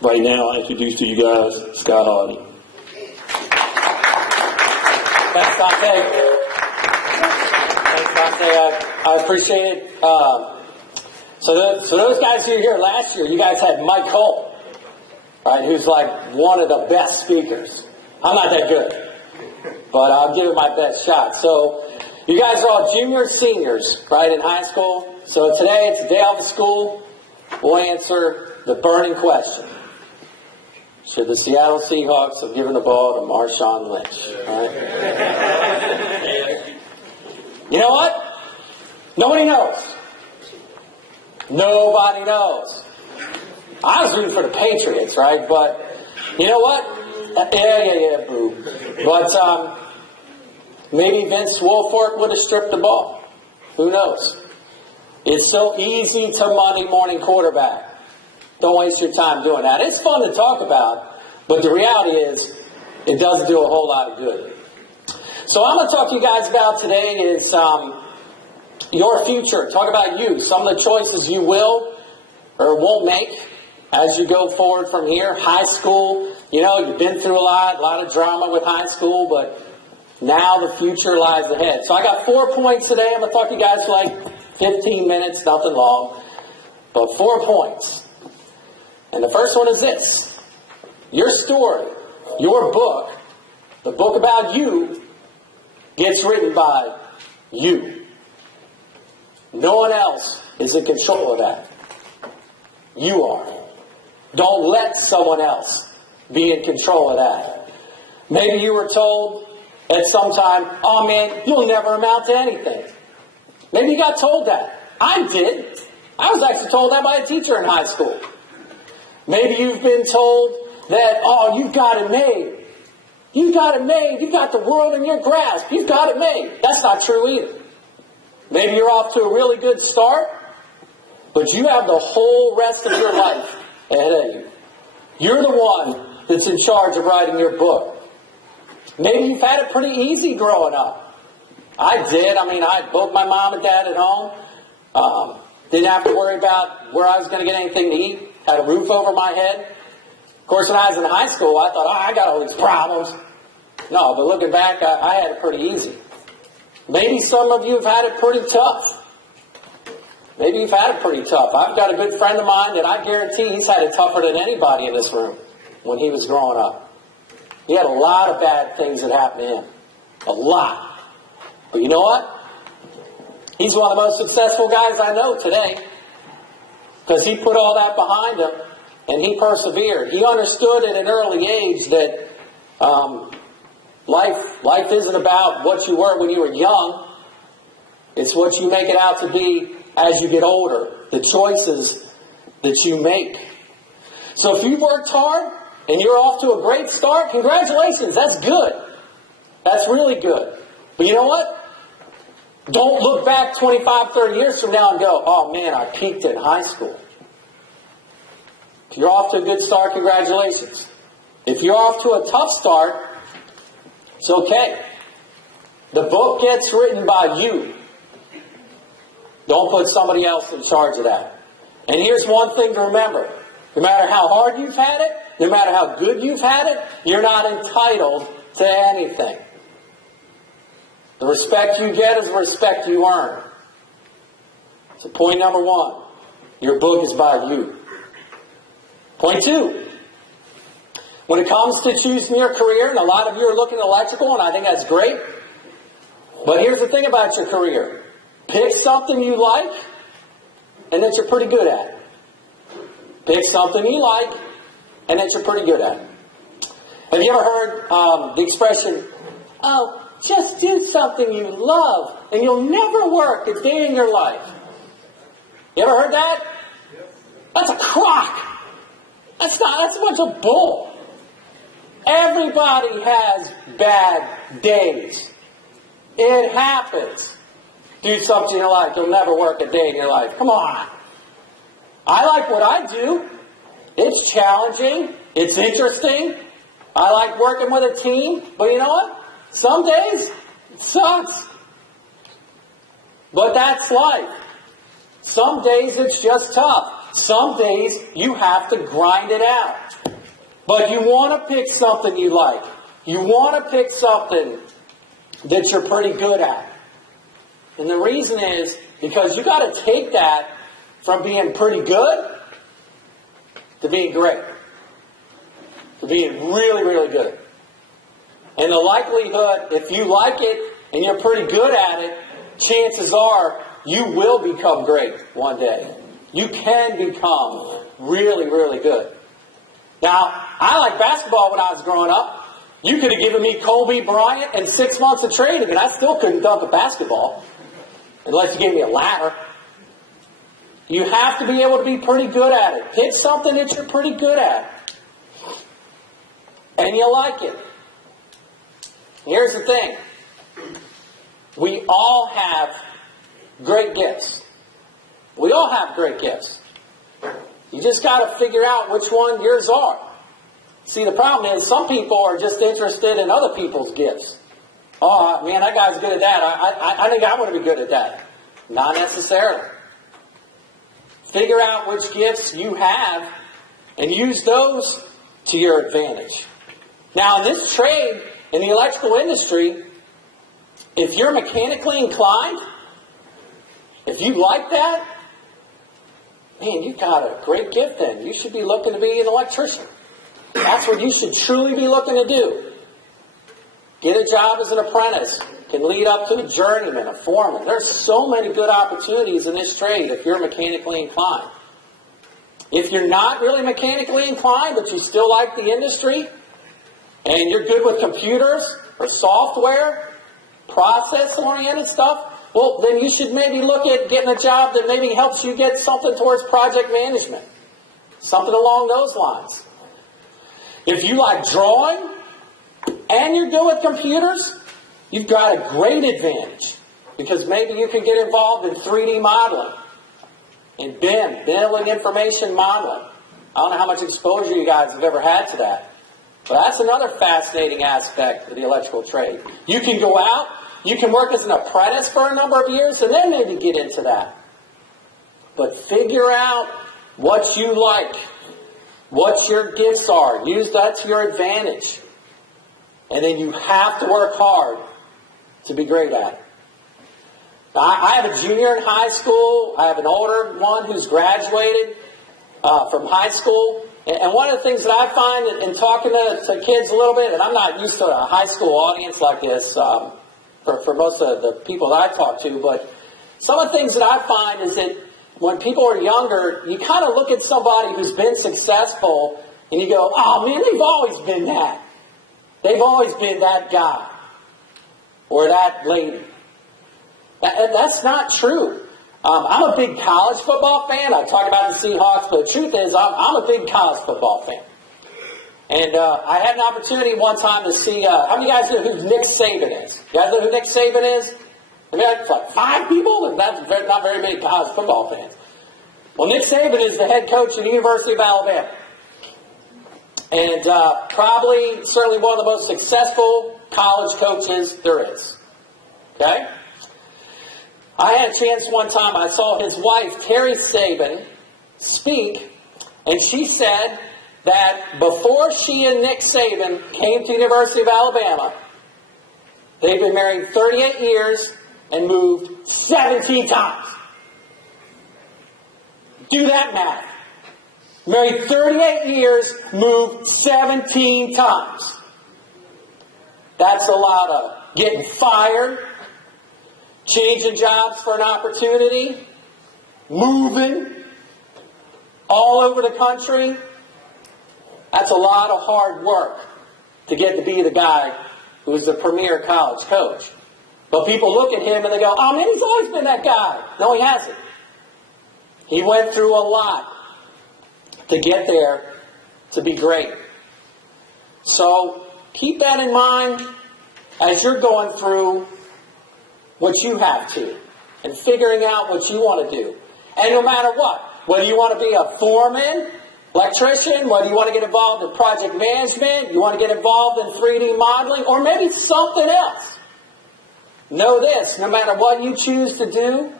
Right now, I introduce to you guys Scott Hardy. Thanks, Dante. I appreciate it. So those guys who were here last year, you guys had Mike Cole, right? Who's like one of the best speakers. I'm not that good, but I'll give it my best shot. So you guys are all juniors, seniors, right, in high school. So today, it's a day off of school. We'll answer the burning question. Should the Seattle Seahawks have given the ball to Marshawn Lynch? Right? You know what? Nobody knows. Nobody knows. I was rooting for the Patriots, right? But you know what? Yeah, boo. But maybe Vince Wilfork would have stripped the ball. Who knows? It's so easy to Monday morning quarterback. Don't waste your time doing that. It's fun to talk about, but the reality is it doesn't do a whole lot of good. So what I'm going to talk to you guys about today is your future. Talk about you. Some of the choices you will or won't make as you go forward from here. High school, you know, you've been through a lot of drama with high school, but now the future lies ahead. So I got 4 points today. I'm going to talk to you guys for like 15 minutes, nothing long, but 4 points. And the first one is this. Your story, your book, the book about you, gets written by you. No one else is in control of that. You are. Don't let someone else be in control of that. Maybe you were told at some time, oh man, you'll never amount to anything. Maybe you got told that. I did. I was actually told that by a teacher in high school. Maybe you've been told that, oh, you've got it made. You've got it made. You've got the world in your grasp. You've got it made. That's not true either. Maybe you're off to a really good start, but you have the whole rest of your life ahead of you. You're the one that's in charge of writing your book. Maybe you've had it pretty easy growing up. I did. I mean, I had both my mom and dad at home. Didn't have to worry about where I was going to get anything to eat. Had a roof over my head. Of course, when I was in high school, I thought, oh, I got all these problems. No, but looking back, I had it pretty easy. Maybe some of you have had it pretty tough. Maybe you've had it pretty tough. I've got a good friend of mine that I guarantee he's had it tougher than anybody in this room when he was growing up. He had a lot of bad things that happened to him. A lot. But you know what? He's one of the most successful guys I know today. Because he put all that behind him and he persevered. He understood at an early age that life isn't about what you were when you were young. It's what you make it out to be as you get older. The choices that you make. So if you've worked hard and you're off to a great start, congratulations. That's good. That's really good. But you know what? Don't look back 25, 30 years from now and go, oh man, I peaked in high school. If you're off to a good start, congratulations. If you're off to a tough start, it's okay. The book gets written by you. Don't put somebody else in charge of that. And here's one thing to remember. No matter how hard you've had it, no matter how good you've had it, you're not entitled to anything. The respect you get is the respect you earn. So point number 1, your book is by you. Point 2, when it comes to choosing your career, and a lot of you are looking at electrical, and I think that's great. But here's the thing about your career. Pick something you like, and that you're pretty good at. Pick something you like, and that you're pretty good at. Have you ever heard the expression, oh, just do something you love, and you'll never work a day in your life? You ever heard that? That's a crock. That's a bunch of bull. Everybody has bad days. It happens. Do something you like. You'll never work a day in your life. Come on. I like what I do. It's challenging. It's interesting. I like working with a team. But you know what? Some days, it sucks. But that's life. Some days it's just tough. Some days you have to grind it out. But you want to pick something you like. You want to pick something that you're pretty good at. And the reason is because you got to take that from being pretty good to being great. To being really, really good. And the likelihood, if you like it and you're pretty good at it, chances are you will become great one day. You can become really, really good. Now, I like basketball when I was growing up. You could have given me Kobe Bryant and 6 months of training, and I still couldn't dunk a basketball. Unless you gave me a ladder. You have to be able to be pretty good at it. Pick something that you're pretty good at. And you like it. Here's the thing. We all have great gifts. We all have great gifts. You just got to figure out which one yours are. See, the problem is some people are just interested in other people's gifts. Oh, man, that guy's good at that. I think I want to be good at that. Not necessarily. Figure out which gifts you have and use those to your advantage. Now, in this trade, in the electrical industry, if you're mechanically inclined, if you like that, man, you've got a great gift then. You should be looking to be an electrician. That's what you should truly be looking to do. Get a job as an apprentice. Can lead up to a journeyman, a foreman. There's so many good opportunities in this trade if you're mechanically inclined. If you're not really mechanically inclined, but you still like the industry, and you're good with computers or software, process-oriented stuff, well, then you should maybe look at getting a job that maybe helps you get something towards project management. Something along those lines. If you like drawing, and you're good with computers, you've got a great advantage. Because maybe you can get involved in 3D modeling. In BIM, Building Information Modeling. I don't know how much exposure you guys have ever had to that. But that's another fascinating aspect of the electrical trade. You can go out, you can work as an apprentice for a number of years, and then maybe get into that. But figure out what you like. What your gifts are. Use that to your advantage. And then you have to work hard to be great at it. I have a junior in high school. I have an older one who's graduated from high school. And one of the things that I find in talking to kids a little bit, and I'm not used to a high school audience like this for most of the people that I talk to, but some of the things that I find is that when people are younger, you kind of look at somebody who's been successful and you go, oh man, they've always been that. They've always been that guy or that lady. That's not true. I'm a big college football fan. I talk about the Seahawks, but the truth is I'm a big college football fan. And I had an opportunity one time to see, how many of you guys know who Nick Saban is? You guys know who Nick Saban is? I mean, that's like 5 people? That's not very many college football fans. Well, Nick Saban is the head coach at the University of Alabama. And probably, certainly one of the most successful college coaches there is. Okay? I had a chance one time, I saw his wife, Terry Saban, speak, and she said that before she and Nick Saban came to the University of Alabama, they've been married 38 years and moved 17 times. Do that math. Married 38 years, moved 17 times. That's a lot of getting fired, changing jobs for an opportunity, moving all over the country. That's a lot of hard work to get to be the guy who's the premier college coach. But people look at him and they go, oh man, he's always been that guy. No, he hasn't. He went through a lot to get there to be great. So keep that in mind as you're going through what you have to and figuring out what you want to do. And no matter what, whether you want to be a foreman, electrician, whether you want to get involved in project management, you want to get involved in 3D modeling, or maybe something else. Know this, no matter what you choose to do,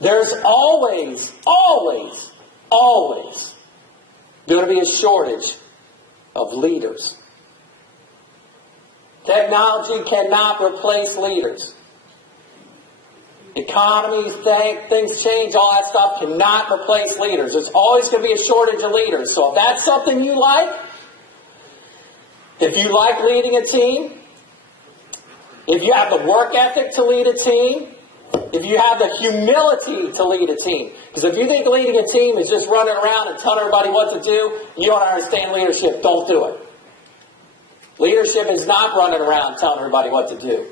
there's always always going to be a shortage of leaders. Technology cannot replace leaders. Economies, things change, all that stuff cannot replace leaders. There's always going to be a shortage of leaders. So if that's something you like, if you like leading a team, if you have the work ethic to lead a team, if you have the humility to lead a team. Because if you think leading a team is just running around and telling everybody what to do, you don't understand leadership. Don't do it. Leadership is not running around telling everybody what to do.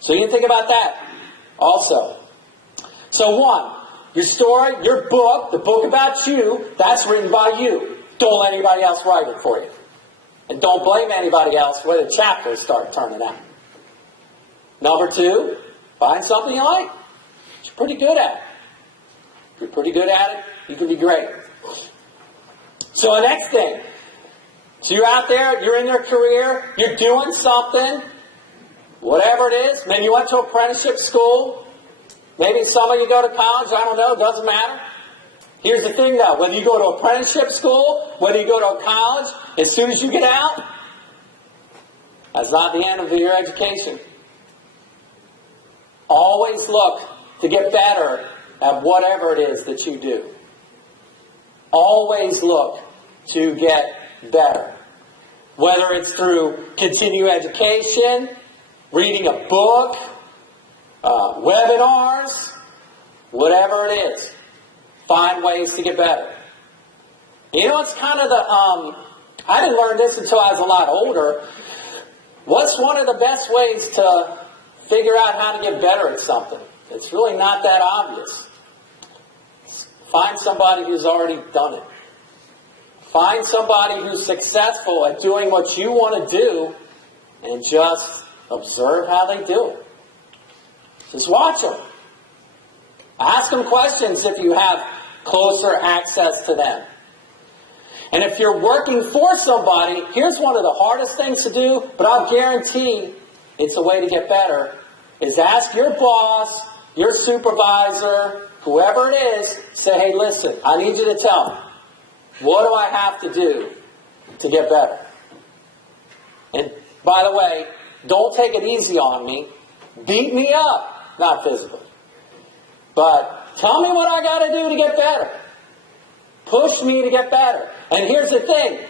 So you can think about that also. So one, your story, your book, the book about you, that's written by you. Don't let anybody else write it for you. And don't blame anybody else when the chapters start turning out. Number two, find something you like. You're pretty good at it. If you're pretty good at it, you can be great. So the next thing. So you're out there, you're in your career, you're doing something, whatever it is. Maybe you went to apprenticeship school. Maybe some of you go to college. I don't know. It doesn't matter. Here's the thing, though. Whether you go to apprenticeship school, whether you go to a college, as soon as you get out, that's not the end of your education. Always look to get better at whatever it is that you do. Always look to get better. Whether it's through continuing education, reading a book, webinars, whatever it is. Find ways to get better. You know, it's kind of I didn't learn this until I was a lot older. What's one of the best ways to figure out how to get better at something? It's really not that obvious. Find somebody who's already done it. Find somebody who's successful at doing what you want to do and just observe how they do it. Just watch them. Ask them questions if you have closer access to them. And if you're working for somebody, here's one of the hardest things to do, but I'll guarantee it's a way to get better, is ask your boss, your supervisor, whoever it is, say, hey, listen, I need you to tell me, what do I have to do to get better? And by the way, don't take it easy on me. Beat me up, not physically. But tell me what I got to do to get better. Push me to get better. And here's the thing.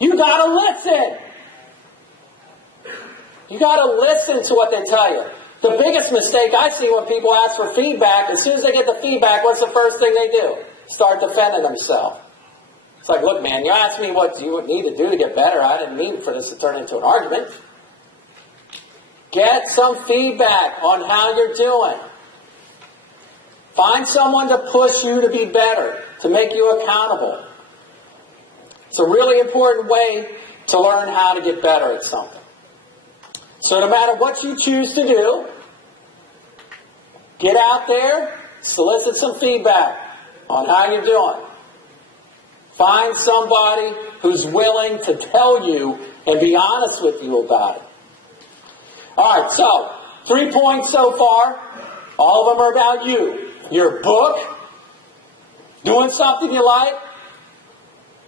You got to listen. You got to listen to what they tell you. The biggest mistake I see when people ask for feedback, as soon as they get the feedback, what's the first thing they do? Start defending themselves. It's like, look, man, you asked me what you would need to do to get better. I didn't mean for this to turn into an argument. Get some feedback on how you're doing. Find someone to push you to be better, to make you accountable. It's a really important way to learn how to get better at something. So no matter what you choose to do, get out there, solicit some feedback on how you're doing. Find somebody who's willing to tell you and be honest with you about it. All right, so 3 points so far. All of them are about you. Your book, doing something you like,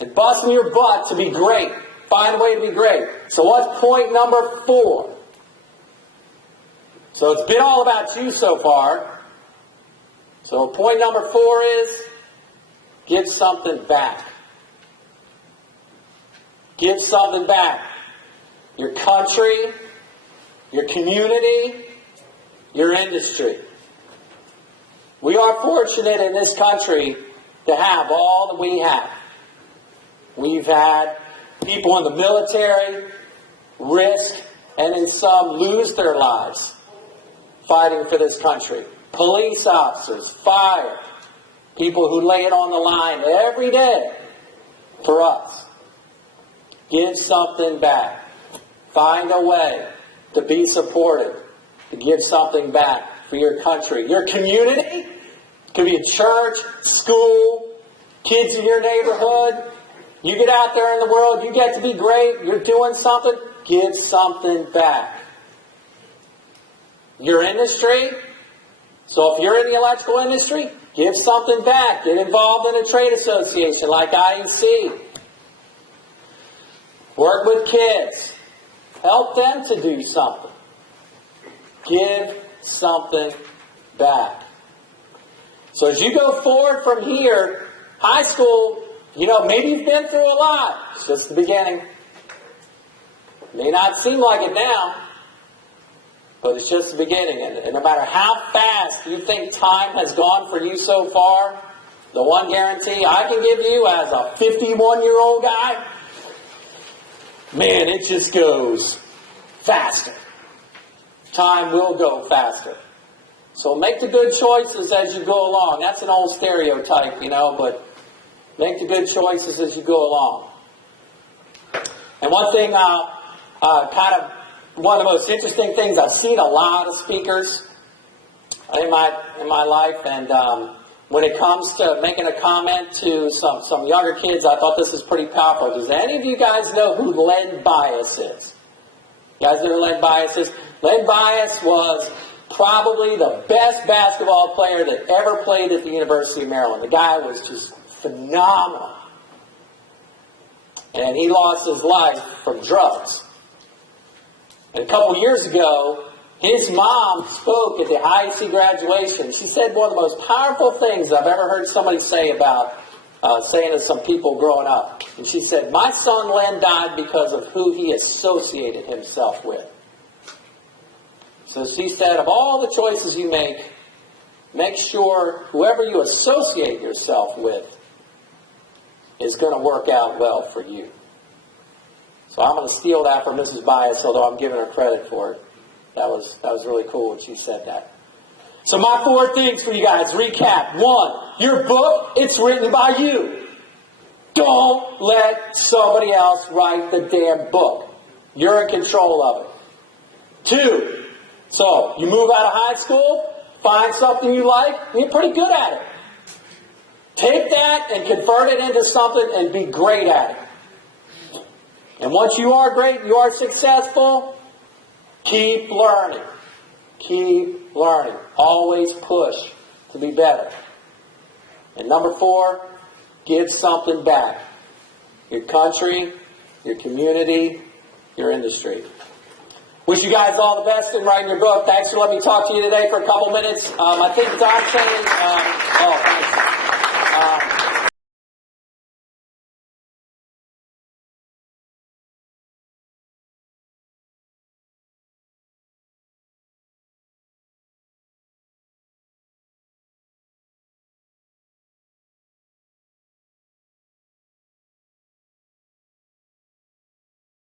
and busting your butt to be great. Find a way to be great. So what's point number 4? So it's been all about you so far. So point number 4 is give something back. Give something back. Your country, your community, your industry. We are fortunate in this country to have all that we have. We've had people in the military risk and in some lose their lives fighting for this country. Police officers, fire, people who lay it on the line every day for us. Give something back. Find a way to be supported, to give something back for your country. Your community, could be a church, school, kids in your neighborhood. You get out there in the world, you get to be great, you're doing something, give something back. Your industry, so if you're in the electrical industry, Give something back. Get involved in a trade association like IEC. Work with kids. Help them to do something. Give something back. So as you go forward from here, high school, maybe you've been through a lot. It's just the beginning. May not seem like it now, but it's just the beginning. And no matter how fast you think time has gone for you so far, the one guarantee I can give you as a 51-year-old guy, man, it just goes faster. Time will go faster. So make the good choices as you go along. That's an old stereotype, but make the good choices as you go along. And one thing, one of the most interesting things, I've seen a lot of speakers in my life, and when it comes to making a comment to some younger kids, I thought this is pretty powerful. Does any of you guys know who Len Bias is? You guys know who Len Bias is? Len Bias was probably the best basketball player that ever played at the University of Maryland. The guy was just phenomenal. And he lost his life from drugs. And a couple years ago, his mom spoke at the IEC graduation. She said one of the most powerful things I've ever heard somebody say about saying to some people growing up. And she said, "My son Len died because of who he associated himself with." So she said, of all the choices you make sure whoever you associate yourself with is going to work out well for you. So I'm going to steal that from Mrs. Bias, although I'm giving her credit for it. That was really cool when she said that. So my 4 things for you guys. Recap. 1, your book, it's written by you. Don't let somebody else write the damn book. You're in control of it. 2, so you move out of high school, find something you like, and you're pretty good at it. Take that and convert it into something and be great at it. And once you are great, you are successful, keep learning. Keep learning. Always push to be better. And number 4, give something back. Your country, your community, your industry. Wish you guys all the best in writing your book. Thanks for letting me talk to you today for a couple minutes. I think Doc's saying,